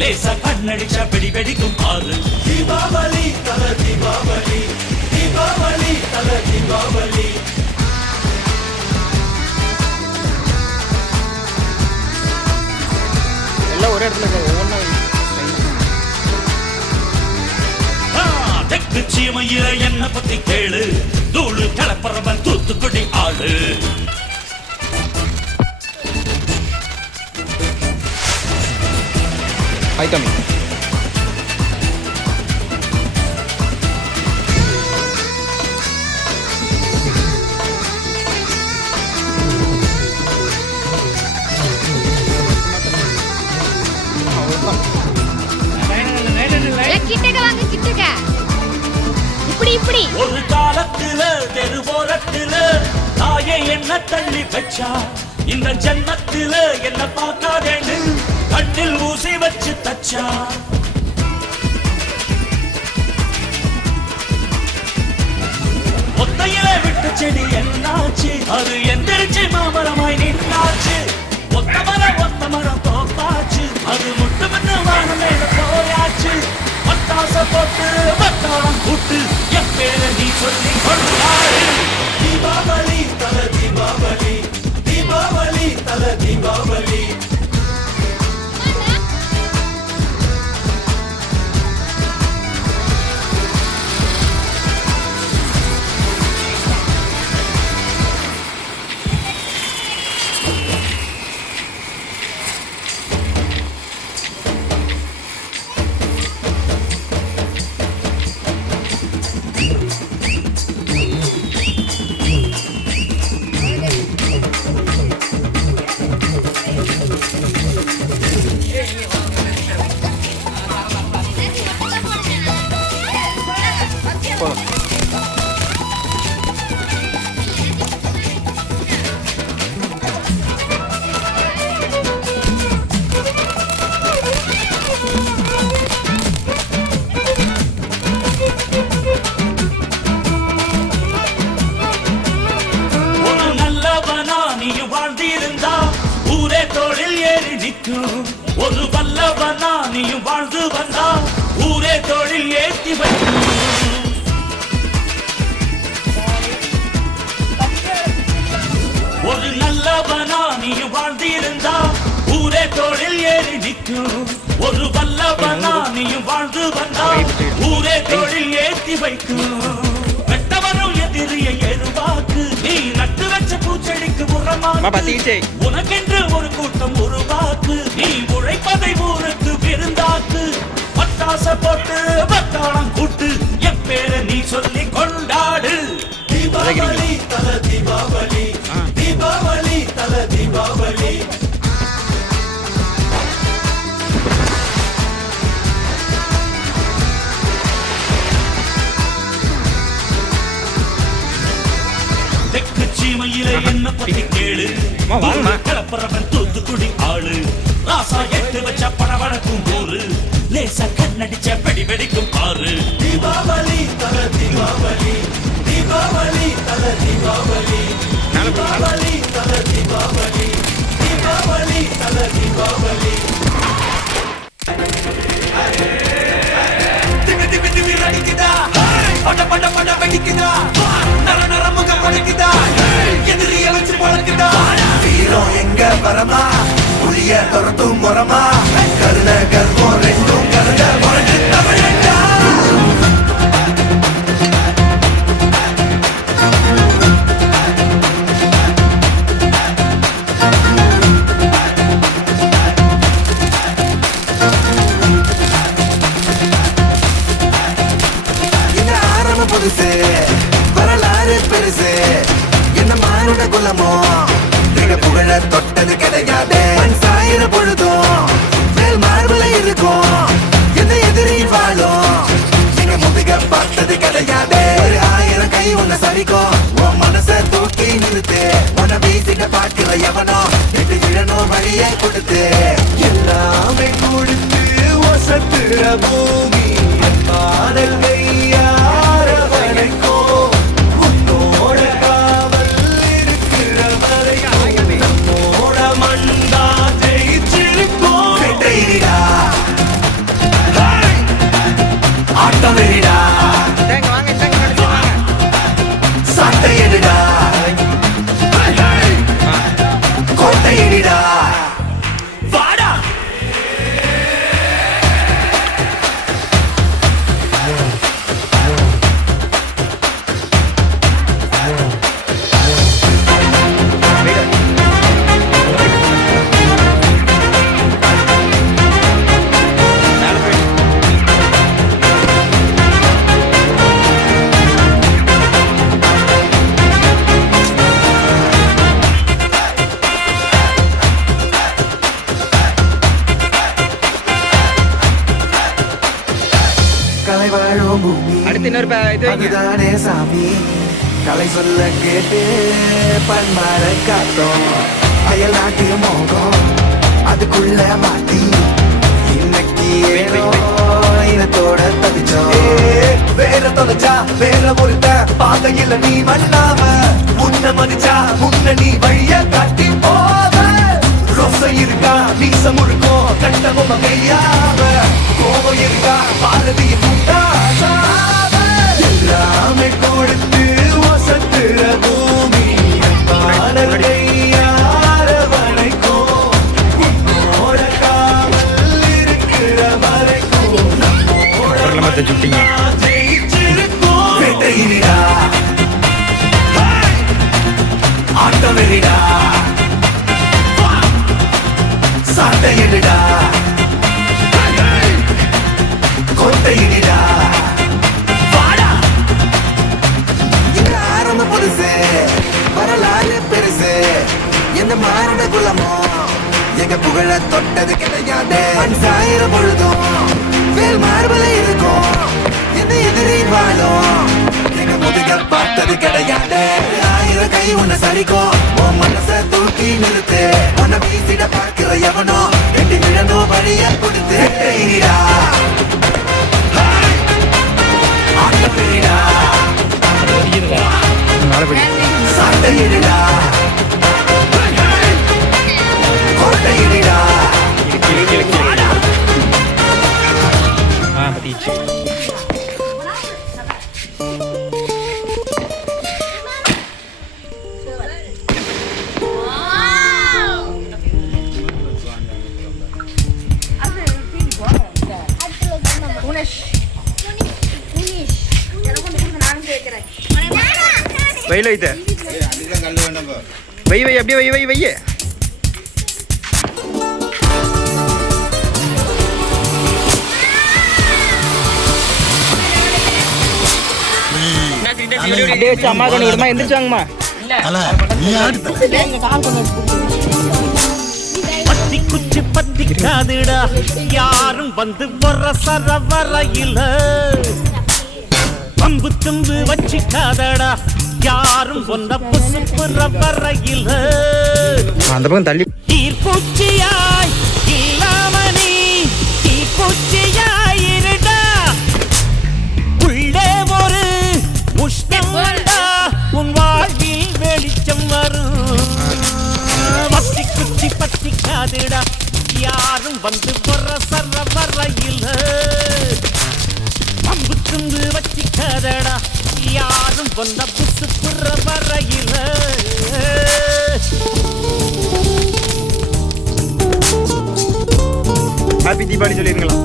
லேசா கண்ணடிச்சா வெடி வெடிக்கும் ஆறு. தீபாவளி தல தீபாவளி. தீபாவளி தல தீபாவளி. எல்லாம் ஒரே இடத்துல இருக்காது ஒவ்வொன்றா ஆ, தெற்கு சீமையில என்ன பத்தி கேளு. தூளு கலப்பறவன் தூத்துக்குடி ஆளு. கிட்டக்க வாங்க கிட்டக்க. இப்படி இப்படி. ஒரு காலத்துல தெருவோரத்துல தாயே என்ன தள்ளி வச்சா? இந்த ஜன்னத்துல என்ன பார்க்காதேன்னு கண்ணில் ஊசி வச்சு ஒத்தையில விட்ட செடி என்னாச்சு? அது எந்திரிச்சு மாமரமாய் நின்னாச்சு. ஒத்த மரம் ஒத்த மரம் ஊரே தோளில் ஏறி நிற்கும் ஒரு வல்லவனா நீயும் வாழ்ந்து வந்தா ஊரே தோளில் ஏற்றி வைக்கும். ஒரு நல்லவனா நீயும் வாழ்ந்திருந்தா ஊரே தோளில் ஏறி நிற்கும் ஒரு வல்லவனா நீயும் வாழ்ந்து வந்தா ஊரே தோளில் ஏற்றி வைக்கும். பூச்செடிக்கு உனக்கென்று ஒரு கூட்டம் உருவாக்கு நீ உழைப்பதை ஊருக்கு விருந்தாக்கு. பட்டாச போட்டு தெற்கு சீமையில என்ன பத்தி கேளு. கலப்பறவன் தூத்துக்குடி ஆளு. ராசா எட்டு வச்ச படவடக்கும் ஊரு லேசா கண்ணடிச்ச வெடி வெடிக்கும் ஆறு. தீபாவளி தல தீபாவளி. தீபாவளி தல தீபாவளி. தீபாவளி தல தீபாவளி. தீபாவளி தல தீபாவளி. திமி திமி திமி அடிக்குதா பட பட பட வெடிக்குதா? நர நரமுக வலிக்குதா எதிரிய வச்சு பழக்குதா வீரம் எங்க வரமா? புளிய துரத்தும் முறமா சாயிர குலமோ மிக புகழ தொட்டது கிடையாது. மண் சாயிர பொழுதும் மேல் மார்புல இருக்கும். எந்த எதிரியும் வாழும்? எங்க முதுக பார்த்தது கிடையாது. ஒரு ஆயிரம் கை உன்னை சரிக்கும். உன் மனச தூக்கி நிறுத்து. உன வீசிட்ட பார்க்கிற எவனோ? எட்டு இழனோ வழியை கொடுத்து. எல்லாமே கொடுத்து வசத்துற பூமி. பாடல் கையார வரைக்கும் பூமி. அடுத்து இன்னொரு ப- இது வைங்க. அதுதானே சாமி. கலை சொல்ல கேட்டு பண்பாட காத்தோம். அயல் நாட்டிய மோகம் அதுக்குள்ள மாட்டி இன்னைக்கு ஏனோ இனத்தோட தவிச்சோம். வேற தொலைச்சா வேற ஒருத்த பாதையில நீ மண்ணாம முன்ன மதிச்சா முன்ன நீ வழிய காட்டி போவ. ரோசை இருக்கா மீச முழுக்கும் கண்டமும் கையாவ கோபம் இருக்கா பாரதியின் மத்த சுட்டிங்க சாட்டையிடா கொட்டையிடா வரலாறு பெருசு. என்ன மாறின குலமோ? எங்க புகழ தொட்டது கிடையாது மண் பொழுதும் வேல் மார்பல இருக்கும். என்ன எதிரி வாழும்? எங்க முதுக பார்த்தது கிடையாது ஆயிரம் கை உன்னை சரிக்கும். உன் மனச தூக்கி நிறுத்து. உன்னை வீசிட பார்க்கிற எவனோ? எட்டி விழனோ வழிய கொடுத்து. வெயில் வைத்த வை வை அப்படியே வை வை வைய அப்படியே வச்சு அம்மா கொண்டு விடுமா? எந்திரிச்சாங்கம்மா பத்தி குச்சி பத்தி காதுடா யாரும் வந்து வர சர வரையில பம்பு தும்பு வச்சுக்காதடா. யாரும் ஒன்ன புசுப்புற வரையில அந்த பக்கம் தள்ளி. ஈர்ப்பூச்சியாய் இல்லாம நீ யாரும் வந்த புசு புற வரையில். ஹாப்பி தீபாவளி சொல்லிருங்களா